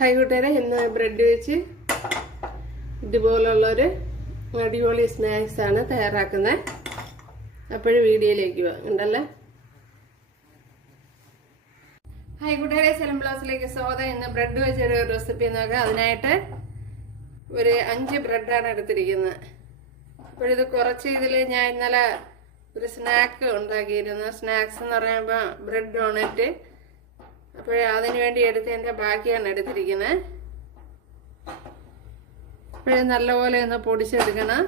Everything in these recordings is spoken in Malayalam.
ഹായ് കൂട്ടുകാരെ, ഇന്ന് ബ്രെഡ് വെച്ച് ഇതുപോലുള്ളൊരു അടിപൊളി സ്നാക്സ് ആണ് തയ്യാറാക്കുന്നത്. അപ്പോഴും വീഡിയോയിലേക്ക് ഉണ്ടല്ലോ. ഹായ് കൂട്ടുകാരെ, സെലം ബ്ലൗസിലേക്ക് സ്വാഗതം. ഇന്ന് ബ്രെഡ് വെച്ചൊരു റെസിപ്പി നോക്കാം. അതിനായിട്ട് ഒരു 5 ബ്രെഡാണ് എടുത്തിരിക്കുന്നത്. അപ്പോഴിത് കുറച്ച് ഇതിൽ ഞാൻ ഇന്നലെ ഒരു സ്നാക്ക് ഉണ്ടാക്കിയിരുന്നു. സ്നാക്സ് എന്ന് പറയുമ്പോൾ ബ്രെഡ് ഡോണറ്റ്. അപ്പോൾ അതിന് വേണ്ടി എടുത്തതിൻ്റെ ബാക്കിയാണ് എടുത്തിരിക്കുന്നത്. അപ്പോഴേ നല്ലപോലെ ഒന്ന് പൊടിച്ചെടുക്കണം.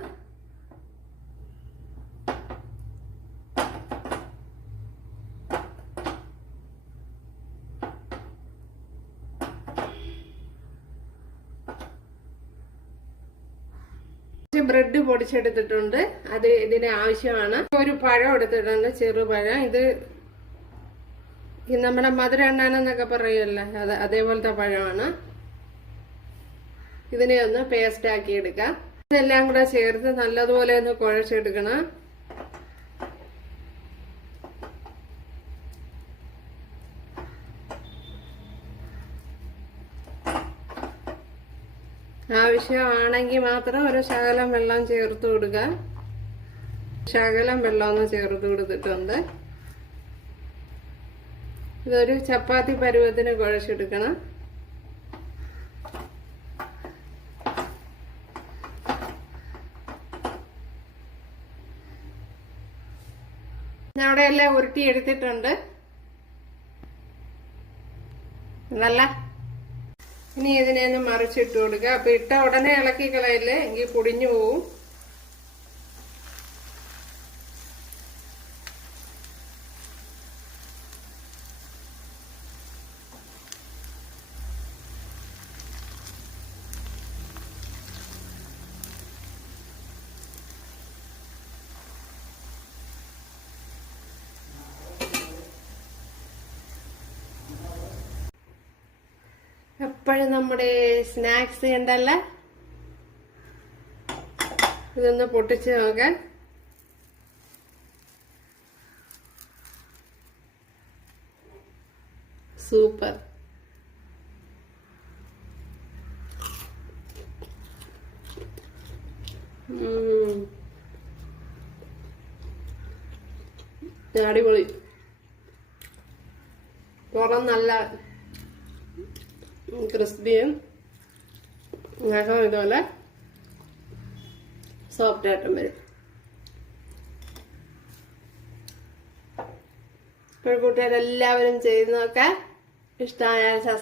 ബ്രെഡ് പൊടിച്ചെടുത്തിട്ടുണ്ട്. അത് ഇതിന് ആവശ്യമാണ്. ഒരു പഴം എടുത്തിട്ടുണ്ട്, ചെറുപഴം. ഇത് നമ്മുടെ മധുര എണ്ണാനെന്നൊക്കെ പറയുമല്ലോ, അതേപോലത്തെ പഴമാണ്. ഇതിനെ ഒന്ന് പേസ്റ്റ് ആക്കി എടുക്കാം. ഇതെല്ലാം കൂടെ ചേർത്ത് നല്ലതുപോലെ ഒന്ന് കുഴച്ചെടുക്കണം. ആവശ്യമാണെങ്കിൽ മാത്രം ഒരു ശകലം വെള്ളം ചേർത്ത് കൊടുക്കുക. ശകലം വെള്ളം ഒന്ന് ചേർത്ത് കൊടുത്തിട്ടുണ്ട്. ഇതൊരു ചപ്പാത്തി പരുവത്തിന് കുഴച്ചെടുക്കണം. ഞാൻ അവിടെ എല്ലാം ഉരുട്ടി എടുത്തിട്ടുണ്ട്. നല്ല ഇനി ഇതിനെ ഒന്ന് മറിച്ചിട്ട് കൊടുക്കുക. അപ്പൊ ഇട്ട ഉടനെ ഇളക്കി കളയില്ലേ, എങ്കിൽ പൊടിഞ്ഞു പോവും. എപ്പോഴും നമ്മുടെ സ്നാക്സ് ഉണ്ടല്ല, ഇതൊന്ന് പൊട്ടിച്ച് നോക്കാം. സൂപ്പർ. അടിപൊളി. പുറം നല്ല ക്രിസ്പിയും അകം ഇതുപോലെ സോഫ്റ്റ് ആയിട്ടും വരും. ഇപ്പോൾ കൂട്ടുകാരെല്ലാവരും ചെയ്ത് നോക്കാം. ഇഷ്ടമായാൽ